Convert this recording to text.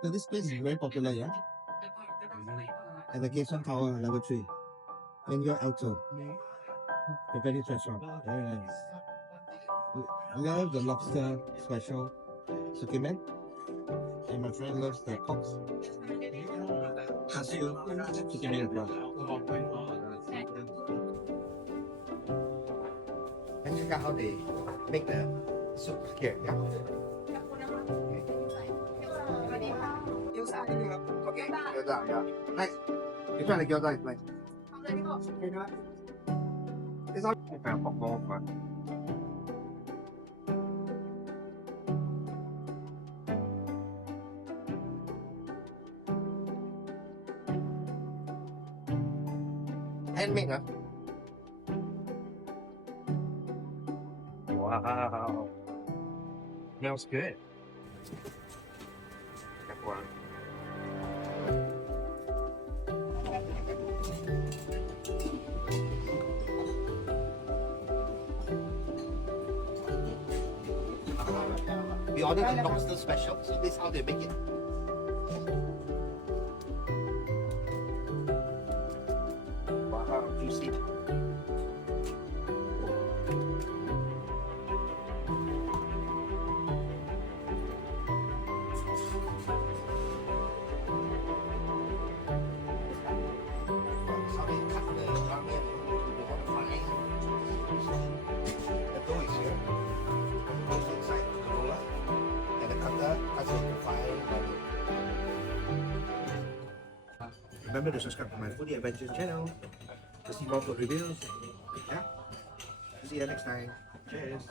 So this place is very popular, yeah? At the Gaysorn Tower, level 3. Menya Itto. Japanese restaurant. Very nice. I love the lobster special. Tsukemen. And my friend loves the cox. Katsu. Tsukemen as well. And check out how they make the soup here, yeah? Okay, gyoza, yeah. Nice. Which one the gyoza is nice? This one is a pork ball, but handmade, huh? Wow. Smells good. That one. We ordered a lobster special, so this is how they make it. Wow, juicy. How they cut the ramen into one fine. The dough is here. Goes inside the roller, and the cutter cuts it into fine ramen. Remember to subscribe to my Foodie Adventures channel to see more food reviews. Yeah? See you next time. Cheers.